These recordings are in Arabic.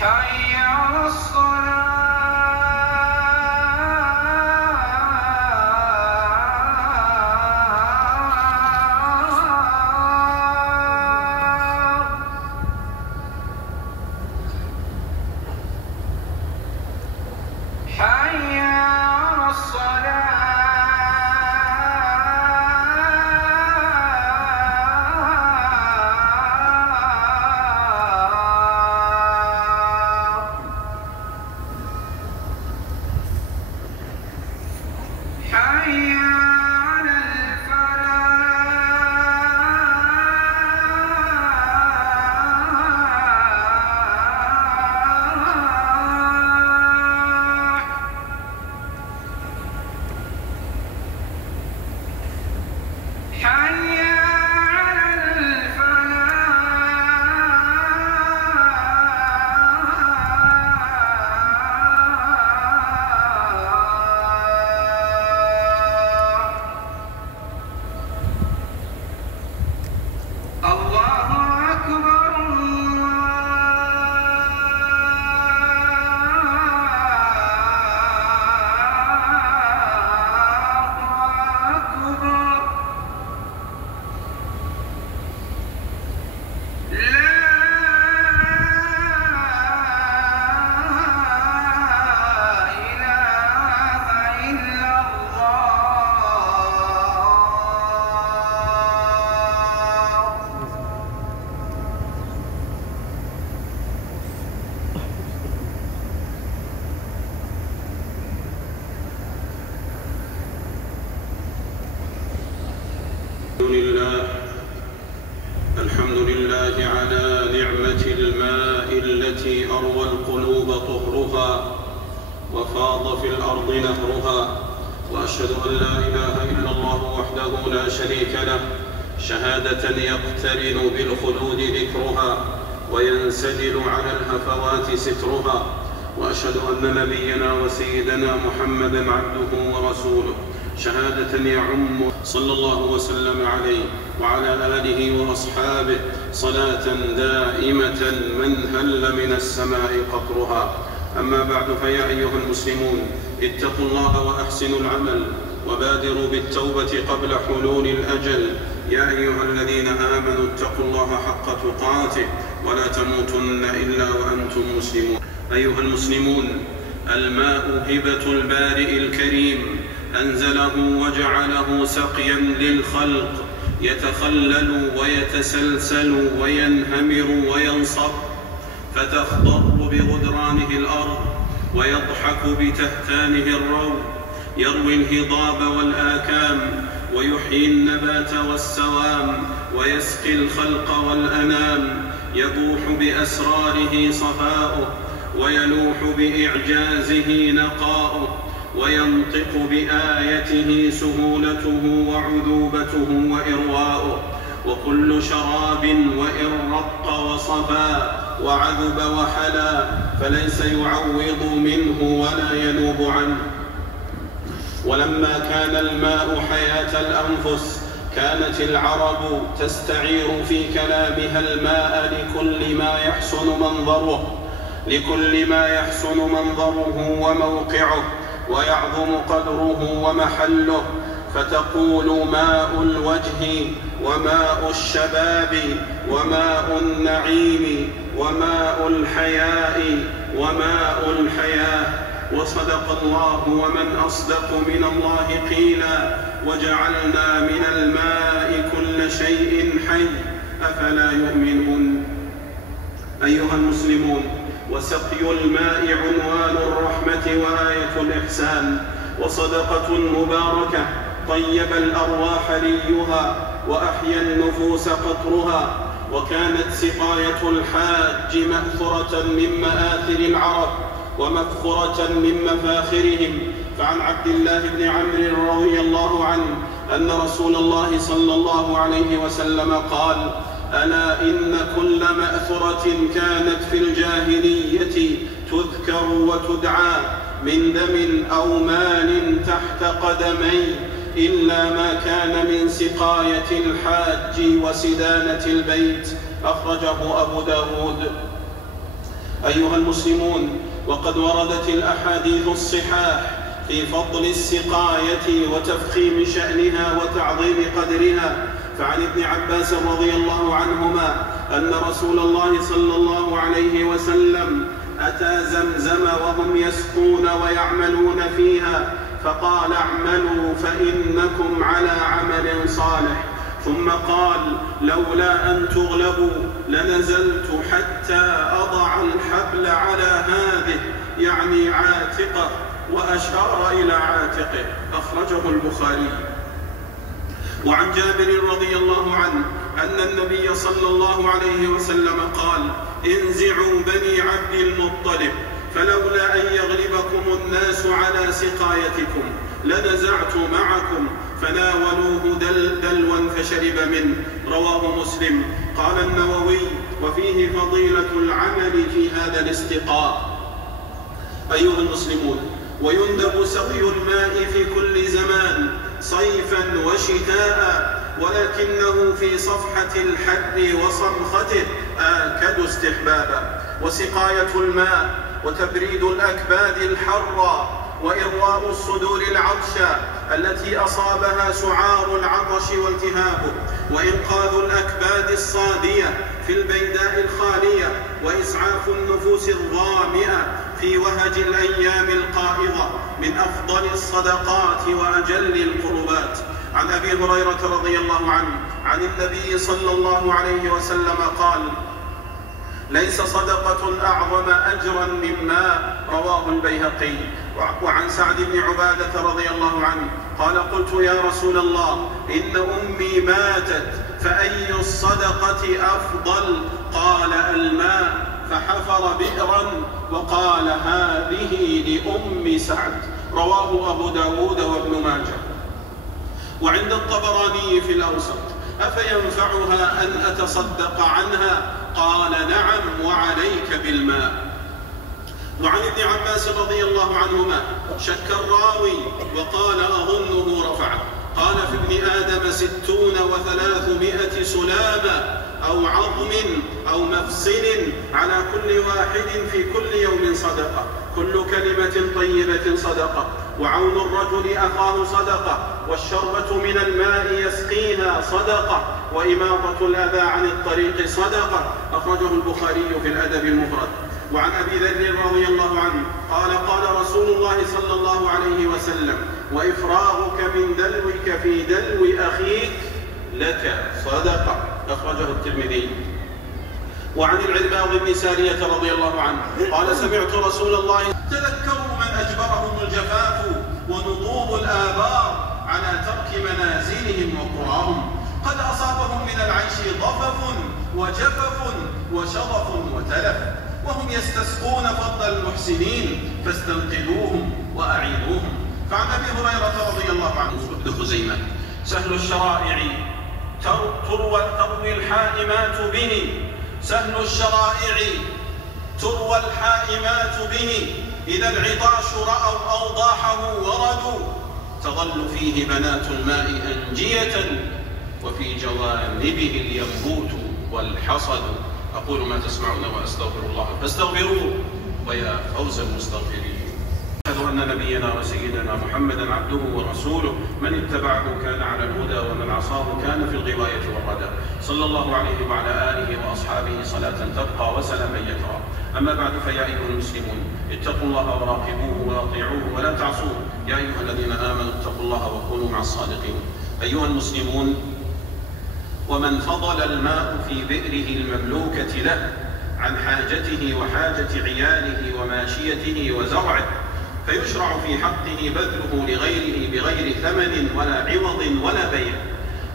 حي على الصلاة. حي على الصلاة. حي على الفلاح. حي على الفلاح. الله أكبر. الله أكبر. لا إله إلا الله. الحمد لله على نعمة الماء التي أروى القلوب طهرها وفاض في الأرض نهرها، وأشهد أن لا إله إلا الله وحده لا شريك له شهادة يقترن بالخلود ذكرها وينسدل على الهفوات سترها، وأشهد أن نبينا وسيدنا محمدًا عبده ورسوله شهادة يعم صلى الله وسلم عليه وعلى آله وأصحابه صلاة دائمة من هل من السماء قطرها. أما بعد، فيا أيها المسلمون، اتقوا الله وأحسنوا العمل وبادروا بالتوبة قبل حلول الأجل. يا أيها الذين آمنوا اتقوا الله حق تقاته ولا تموتن إلا وأنتم مسلمون. أيها المسلمون، الماء هبة البارئ الكريم، أنزله وجعله سقيا للخلق، يتخلل ويتسلسل وينهمر وينصب، فتخضر بغدرانه الأرض ويضحك بتهتانه الروع، يروي الهضاب والآكام ويحيي النبات والسوام ويسقي الخلق والأنام، يبوح بأسراره صفاؤه ويلوح بإعجازه نقاؤه، وينطق بآيته سهولته وعذوبته وإرواؤه. وكل شراب وإن رق وصفا وعذب وحلا فليس يعوض منه ولا ينوب عنه. ولما كان الماء حياة الأنفس، كانت العرب تستعير في كلامها الماء لكل ما يحسن منظره وموقعه ويعظم قدره ومحله، فتقول: ماء الوجه وماء الشباب وماء النعيم وماء الحياء وماء الحياة. وصدق الله، ومن أصدق من الله قيلا. وجعلنا من الماء كل شيء حي، أفلا يؤمنون؟ أيها المسلمون، وسقي الماء عنوان الرحمة وآية الإحسان، وصدقة مباركة طيب الأرواح ريها وأحيا النفوس قطرها. وكانت سقاية الحاج مأثرة من مآثر العرب ومفخرة من مفاخرهم. فعن عبد الله بن عمرو رضي الله عنه أن رسول الله صلى الله عليه وسلم قال: ألا إن كل مأثرة كانت في الجاهلية تذكر وتدعى من دم أو مال تحت قدمي إلا ما كان من سقاية الحاج وسدانة البيت. أخرجه أبو داود. أيها المسلمون، وقد وردت الأحاديث الصحاح في فضل السقاية وتفخيم شأنها وتعظيم قدرها. فعن ابن عباس رضي الله عنهما أن رسول الله صلى الله عليه وسلم أتى زمزم وهم يسقون ويعملون فيها، فقال: اعملوا فإنكم على عمل صالح. ثم قال: لولا أن تغلبوا لنزلت حتى أضع الحبل على هذه، يعني عاتقه، وأشار إلى عاتقه. أخرجه البخاري. وعن جابر رضي الله عنه أن النبي صلى الله عليه وسلم قال: انزعوا بني عبد المطلب، فلولا أن يغلبكم الناس على سقايتكم لنزعت معكم، فناولوه دلوا فشرب منه. رواه مسلم. قال النووي: وفيه فضيلة العمل في هذا الاستقاء. أيها المسلمون، ويندب سقي الماء في كل زمان صيفا وشتاء، ولكنه في صفحة الحر وصمخته آكد استحبابا. وسقاية الماء وتبريد الأكباد الحرة وإرواء الصدور العطشى التي أصابها سعار العطش والتهابه، وإنقاذ الأكباد الصادية في البيداء الخالية، وإسعاف النفوس الظامئة في وهج الأيام القائضة من أفضل الصدقات وأجل القربات. عن أبي هريرة رضي الله عنه عن النبي صلى الله عليه وسلم قال: ليس صدقة أعظم أجرا من ماء. رواه البيهقي. وعن سعد بن عبادة رضي الله عنه قال: قلت يا رسول الله إن أمي ماتت فأي الصدقة أفضل؟ قال: الماء. فحفر بئرا وقال: هذه لأم سعد. رواه أبو داود وابن ماجه. وعند الطبراني في الأوسط: أفينفعها أن أتصدق عنها؟ قال: نعم، وعليك بالماء. وعن ابن عباس رضي الله عنهما شك الراوي وقال: أظنه رفعه. قال: في ابن آدم 60 و300 سلامة أو عظم أو مفصل، على كل واحد في كل يوم صدقة، كل كلمة طيبة صدقة، وعون الرجل أخاه صدقة، والشربة من الماء يسقيها صدقة، وإماطة الأذى عن الطريق صدقة. أخرجه البخاري في الأدب المفرد. وعن أبي ذر رضي الله عنه قال: قال رسول الله صلى الله عليه وسلم: وإفراغك من دلوك في دلو أخيك لك صدقة. أخرجه الترمذي. وعن العرباض بن سارية رضي الله عنه قال: سمعت رسول الله: تذكروا من أجبرهم الجفاف ونضوب الآبار على ترك منازلهم وقراهم، قد أصابهم من العيش ضفف وجفف وشظف وتلف، وهم يستسقون فضل المحسنين فاستنقذوهم وأعينوهم. فعن أبي هريرة رضي الله عنه ابن خزيمة: سهل الشرائع تروى الحائمات به، سهل الشرائع تروى الحائمات به، إذا العطاش رأوا أوضاحه وردوا، تظل فيه بنات الماء أنجية، وفي جوانبه الينبوت والحصد. أقول ما تسمعون وأستغفر الله فاستغفروه، ويا فوز المستغفرين. أشهد أن نبينا وسيدنا محمدا عبده ورسوله، من اتبعه كان على الهدى ومن عصاه كان في الغواية والردى، صلى الله عليه وعلى آله وأصحابه صلاة تبقى وسلاما يترى. أما بعد، فيا أيها المسلمون، اتقوا الله وراقبوه وأطيعوه ولا تعصوه. يا أيها الذين آمنوا اتقوا الله وكونوا مع الصادقين. أيها المسلمون، ومن فضل الماء في بئره المملوكة له عن حاجته وحاجة عياله وماشيته وزرعه، فيشرع في حقه بذله لغيره بغير ثمن ولا عوض ولا بيع.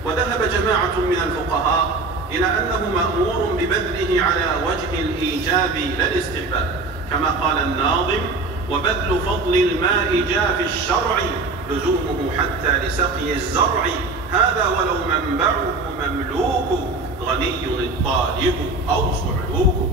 وذهب جماعة من الفقهاء إلى أنه مأمور ببذله على وجه الإيجاب لا الاستحباب، كما قال الناظم: وبذل فضل الماء جاء في الشرع، لزومه حتى لسقي الزرع، هذا ولو منبعه مملوك، غني الطالب أو صعلوك.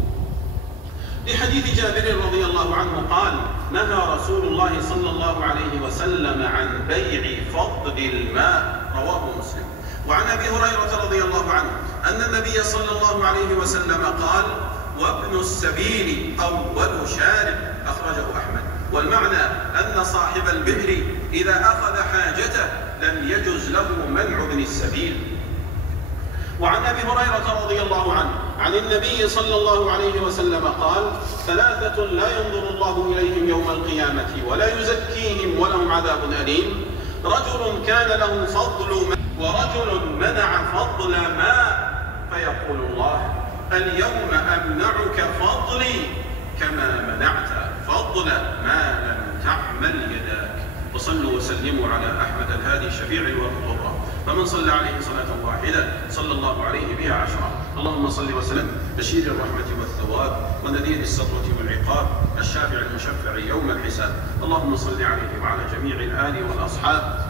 لحديث جابر رضي الله عنه قال: نهى رسول الله صلى الله عليه وسلم عن بيع فضل الماء. رواه مسلم. وعن أبي هريرة رضي الله عنه أن النبي صلى الله عليه وسلم قال: وابن السبيل أول شارب، أخرجه أحمد. والمعنى أن صاحب البئر إذا أخذ حاجته لم يجز له منع ابن السبيل. وعن أبي هريرة رضي الله عنه عن النبي صلى الله عليه وسلم قال: ثلاثة لا ينظر الله إليهم يوم القيامة ولا يزكيهم ولهم عذاب أليم: رجل كان له فضل ماء ورجل منع فضل ماء فيقول الله: اليوم أمنعك فضلي كما منعت فضل ما لم تعمل يداك. وصلوا وسلموا على أحمد الهادي شفيع الغرة، فمن صلى عليه صلاة واحدة صلى الله عليه بها 10. اللهم صل وسلم بشير الرحمة والثواب ونذير السطوة والعقاب الشافع المشفع يوم الحساب. اللهم صل عليه وعلى جميع الآل والأصحاب.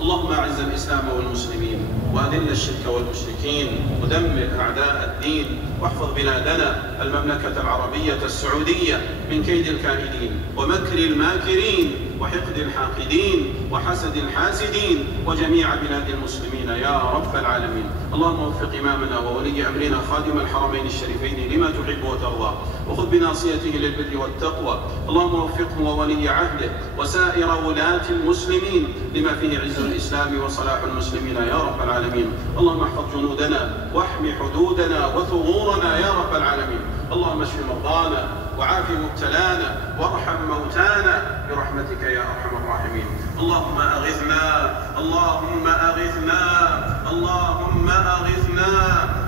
اللهم أعز الإسلام والمسلمين وأذل الشرك والمشركين ودمر أعداء الدين، واحفظ بلادنا المملكة العربية السعودية من كيد الكائدين ومكر الماكرين وحقد الحاقدين وحسد الحاسدين وجميع بلاد المسلمين يا رب العالمين. اللهم وفق إمامنا وولي أمرنا خادم الحرمين الشريفين لما تحب وترضى، وخذ بناصيته للبر والتقوى. اللهم وفقه وولي عهده وسائر ولاة المسلمين لما فيه عز الإسلام وصلاح المسلمين يا رب العالمين. اللهم احفظ جنودنا واحمي حدودنا وثغورنا يا رب العالمين. اللهم اشف مرضانا وعاف مبتلانا وارحم موتانا برحمتك يا ارحم الراحمين. اللهم اغثنا، اللهم اغثنا، اللهم اغثنا،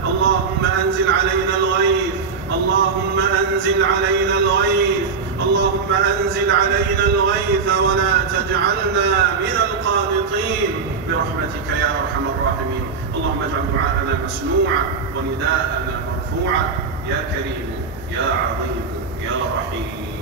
اللهم انزل علينا الغيث، اللهم انزل علينا الغيث، اللهم انزل علينا الغيث ولا تجعلنا من القانطين برحمتك يا ارحم الراحمين. اللهم اجعل دعاءنا مسموعا ونداءنا مرفوعا يا كريم يا عظيم يا رحيم.